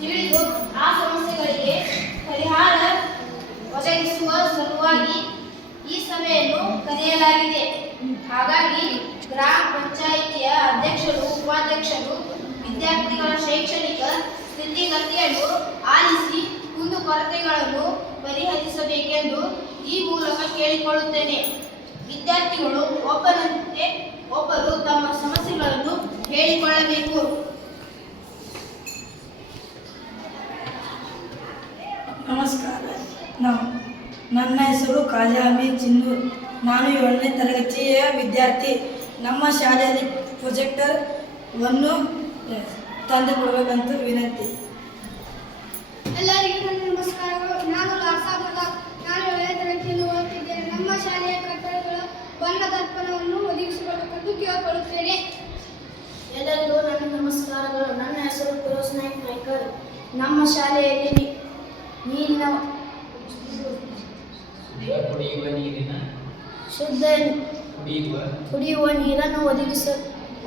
ತಿಳಿದು ಆ ಸಮಸ್ಯೆಗಳಿಗೆ ಪರಿಹಾರ ಒದಗಿಸುವ ಸಲುವಾಗಿ ಈ ಸಭೆಯನ್ನು ಕರೆಯಲಾಗಿದೆ. ಹಾಗಾಗಿ ಗ್ರಾಮ ಪಂಚಾಯಿತಿಯ ಅಧ್ಯಕ್ಷರು, ಉಪಾಧ್ಯಕ್ಷರು ವಿದ್ಯಾರ್ಥಿಗಳ ಶೈಕ್ಷಣಿಕ ಸ್ಥಿತಿಗತಿಯನ್ನು ಆಲಿಸಿ ಕುಂದುಕೊರತೆಗಳನ್ನು ಪರಿಹರಿಸಬೇಕೆಂದು ಈ ಮೂಲಕ ಕೇಳಿಕೊಳ್ಳುತ್ತೇನೆ. ವಿದ್ಯಾರ್ಥಿಗಳು ಒಬ್ಬರಂತೆ ಒಬ್ಬರು ತಮ್ಮ ಸಮಸ್ಯೆಗಳನ್ನು ಹೇಳಿಕೊಳ್ಳಬೇಕು. ನಮಸ್ಕಾರ. ನನ್ನ ಹೆಸರು ಖಾಜಾ ಅಮೀರ್ ಚಿನ್ನೂರ್. ನಾನು 7ನೇ ತರಗತಿಯ ವಿದ್ಯಾರ್ಥಿ. ನಮ್ಮ ಶಾಲೆಯಲ್ಲಿ ಪ್ರೊಜೆಕ್ಟರ್ ವನ್ನು ತಂದು ಕೊಡಬೇಕಂತ ವಿನಂತಿ. ಎಲ್ಲರಿಗೂ ನನ್ನ ನಮಸ್ಕಾರಗಳು. ನಾನು ನಾನು 7ನೇ ತರಗತಿಯಲ್ಲಿ ಓದುತ್ತಿದ್ದೇನೆ. ನಮ್ಮ ಶಾಲೆಯ ಕಟ್ಟಡಗಳ ಬಣ್ಣ ದರ್ಪಣವನ್ನು ಒದಗಿಸಿಕೊಳ್ಳಬೇಕೆಂದು ಕೇಳಿಕೊಳ್ಳುತ್ತೇನೆ. ಎಲ್ಲರಿಗೂ ನನ್ನ ನಮಸ್ಕಾರಗಳು. ನನ್ನ ಹೆಸರು ಫಿರೋಜ್ ನಾಯ್ಕ್ ನಾಯ್ಕರ್. ನಮ್ಮ ಶಾಲೆಯಲ್ಲಿ ಶುದ್ಧ ಕುಡಿಯುವ ನೀರನ್ನು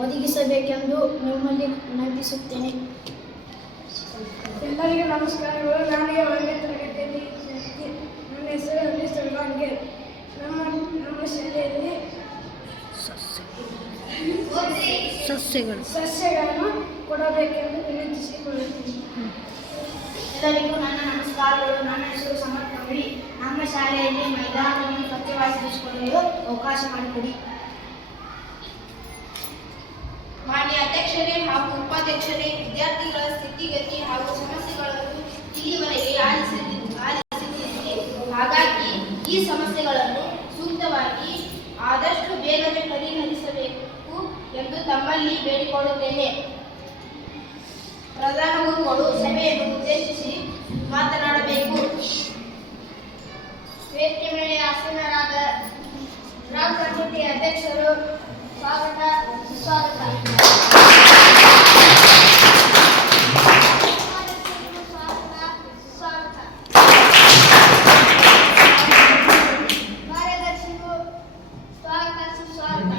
ಒದಗಿಸಬೇಕೆಂದು ನಿಮ್ಮಲ್ಲಿ ವಿನಂತಿಸುತ್ತೇನೆ. ಎಲ್ಲರಿಗೂ ನಮಸ್ಕಾರಗಳು. ನಾನು 7ನೇ ತರಗತಿಯಲ್ಲಿ ನನ್ನ ಹೆಸರು ಹರೀಶ್ ಸರ್ವಾಂಗೆ. ನಮ್ಮ ಶಾಲೆಯಲ್ಲಿ ಸಸ್ಯಗಳನ್ನು ಕೊಡಬೇಕೆಂದು ವಿನಂತಿಸಿಕೊಳ್ಳುತ್ತೇನೆ. ಎಲ್ಲರಿಗೂ ನನ್ನ ನಮಸ್ಕಾರಗಳು. ನನ್ನ ಹೆಸರು ಸಮರ್ಥ್ ಅಂಗಡಿ. ನಮ್ಮ ಶಾಲೆಯಲ್ಲಿ ಮೈದಾನವನ್ನು ಸ್ವಚ್ಛವಾಗಿರಿಸಿಕೊಳ್ಳಲು ಅವಕಾಶ ಮಾಡಿಕೊಡಿ. ಮಾನ್ಯ ಅಧ್ಯಕ್ಷರೇ ಹಾಗೂ ಉಪಾಧ್ಯಕ್ಷರೇ, ವಿದ್ಯಾರ್ಥಿಗಳ ಸ್ಥಿತಿಗತಿ ಹಾಗೂ ಸಮಸ್ಯೆಗಳನ್ನು ಇಲ್ಲಿವರೆಗೆ ಆಲಿಸಿದ್ದೀರಿ. ಹಾಗಾಗಿ ಈ ಸಮಸ್ಯೆಗಳನ್ನು ಸೂಕ್ತವಾಗಿ ಆದಷ್ಟು ಬೇಗನೆ ಪರಿಹರಿಸಬೇಕು ಎಂದು ತಮ್ಮಲ್ಲಿ ಬೇಡಿಕೊಳ್ಳುತ್ತೇನೆ. ಪ್ರಧಾನ ಗುರುಗಳು ಸಭೆಯನ್ನು ಉದ್ದೇಶಿಸಿ ಮಾತನಾಡಬೇಕು. ವೇದಿಕೆ ಮೇಲೆ ಆಸೀನರಾದ ಗ್ರಾಮ ಪಂಚಾಯತಿ ಅಧ್ಯಕ್ಷರು ಸ್ವಾಗತ ಸುಸ್ವಾಗತ. ಕಾರ್ಯದರ್ಶಿಗೂ ಸ್ವಾಗತ ಸುಸ್ವಾಗತ.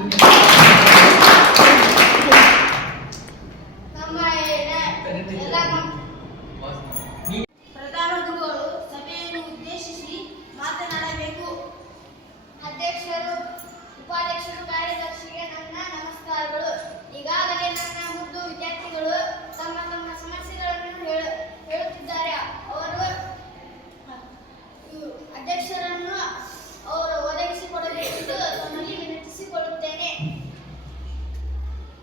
ಪ್ರಧಾನ ಗುರುಗಳು ಸಭೆಯನ್ನು ಉದ್ದೇಶಿಸಿ ಮಾತನಾಡಬೇಕು. ಅಧ್ಯಕ್ಷರು, ಉಪಾಧ್ಯಕ್ಷರು, ಕಾರ್ಯದರ್ಶಿಗೆ ನನ್ನ ನಮಸ್ಕಾರಗಳು. ಈಗಾಗಲೇ ನನ್ನ ಮುದ್ದು ವಿದ್ಯಾರ್ಥಿಗಳು ತಮ್ಮ ತಮ್ಮ ಸಮಸ್ಯೆಗಳನ್ನು ಹೇಳುತ್ತಿದ್ದಾರೆ. ಅವರು ಅಧ್ಯಕ್ಷರನ್ನು ಅವರು ಒದಗಿಸಿಕೊಡಬೇಕೆಂದು ತಮ್ಮಲ್ಲಿ ವಿನಂತಿಸಿಕೊಳ್ಳುತ್ತೇನೆ.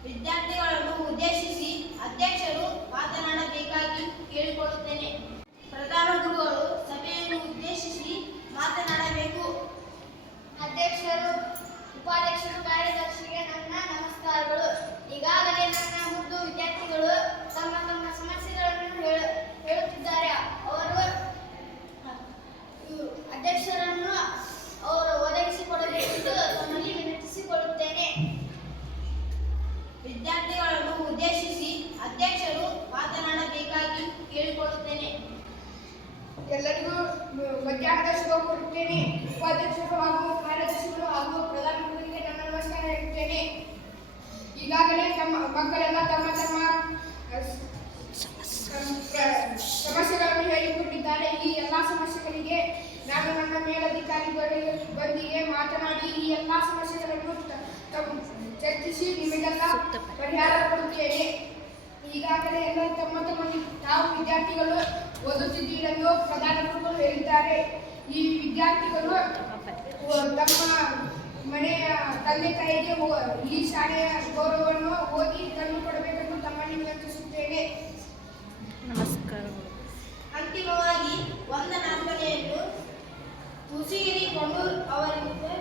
ವಿದ್ಯಾರ್ಥಿಗಳನ್ನು ಉದ್ದೇಶಿಸಿ ಅಧ್ಯಕ್ಷರು ಮಾತನಾಡಬೇಕಾಗಿ ಕೇಳಿಕೊಳ್ಳುತ್ತೇನೆ. ಪ್ರಧಾನ ಗುರುಗಳು ಸಭೆಯನ್ನು ಉದ್ದೇಶಿಸಿ ಮಾತನಾಡಬೇಕು. ಅಧ್ಯಕ್ಷರು, ಉಪಾಧ್ಯಕ್ಷರು, ಕಾರ್ಯದರ್ಶಿಗೆ ನನ್ನ ನಮಸ್ಕಾರಗಳು. ಈಗಾಗಲೇ ನನ್ನ ಮುದ್ದು ವಿದ್ಯಾರ್ಥಿಗಳು ತಮ್ಮ ತಮ್ಮ ಸಮಸ್ಯೆಗಳನ್ನು ಹೇಳುತ್ತಿದ್ದಾರೆ. ಅವರು ಅಧ್ಯಕ್ಷರನ್ನು ಅವರು ಒದಗಿಸಿಕೊಡಬೇಕೆಂದು ತಮ್ಮಲ್ಲಿ ವಿನಂತಿಸಿಕೊಳ್ಳುತ್ತೇನೆ. ವಿದ್ಯಾರ್ಥಿಗಳನ್ನು ಉದ್ದೇಶಿಸಿ ಅಧ್ಯಕ್ಷರು ಮಾತನಾಡಬೇಕಾಗಿ ಕೇಳಿಕೊಳ್ಳುತ್ತೇನೆ. ಎಲ್ಲರಿಗೂ ಮಧ್ಯಾಹ್ನದ ಶುಭ ಕೋರುತ್ತೇನೆ. ಉಪಾಧ್ಯಕ್ಷರು ಹಾಗೂ ಕಾರ್ಯದರ್ಶಿಗಳು ಹಾಗೂ ಪ್ರಧಾನಮಂತ್ರಿಗೆ ನನ್ನ ನಮಸ್ಕಾರ ಹೇಳುತ್ತೇನೆ. ಈಗಾಗಲೇ ಮಕ್ಕಳೆಲ್ಲ ತಮ್ಮ ತಮ್ಮ ಸಮಸ್ಯೆಗಳನ್ನು ಹೇಳಿಕೊಂಡಿದ್ದಾರೆ. ಈ ಎಲ್ಲ ಸಮಸ್ಯೆಗಳಿಗೆ ನಾನು ನನ್ನ ಮೇಲಧಿಕಾರಿಗಳೊಂದಿಗೆ ಮಾತನಾಡಿ ಈ ಎಲ್ಲ ಸಮಸ್ಯೆಗಳನ್ನು ಚರ್ಚಿಸಿ ನಿಮಗೆಲ್ಲ ಪರಿಹಾರ ಕೊಡುತ್ತೇನೆ. ಈಗಾಗಲೇ ಎಲ್ಲ ತಮ್ಮ ತಾವು ವಿದ್ಯಾರ್ಥಿಗಳು ಓದುತ್ತಿದ್ದೀರೆಂದು ಪ್ರಧಾನ ಗುರುಗಳು ಹೇಳಿದ್ದಾರೆ. ಈ ವಿದ್ಯಾರ್ಥಿಗಳು ತಮ್ಮ ಮನೆಯ ತಂದೆ ತಾಯಿಗೆ ಈ ಶಾಲೆಯ ಗೌರವವನ್ನು ಓದಿ ತಂದುಕೊಡಬೇಕೆಂದು ತಮ್ಮಲ್ಲಿ ವಿನಂತಿಸುತ್ತೇನೆ. ನಮಸ್ಕಾರಗಳು. ಅಂತಿಮವಾಗಿ ವಂದನಾರ್ಪಣೆಯನ್ನು ಹುಸಿಗಿರಿ ಕೊಂಡೂರ್ ಅವರಿಗೆ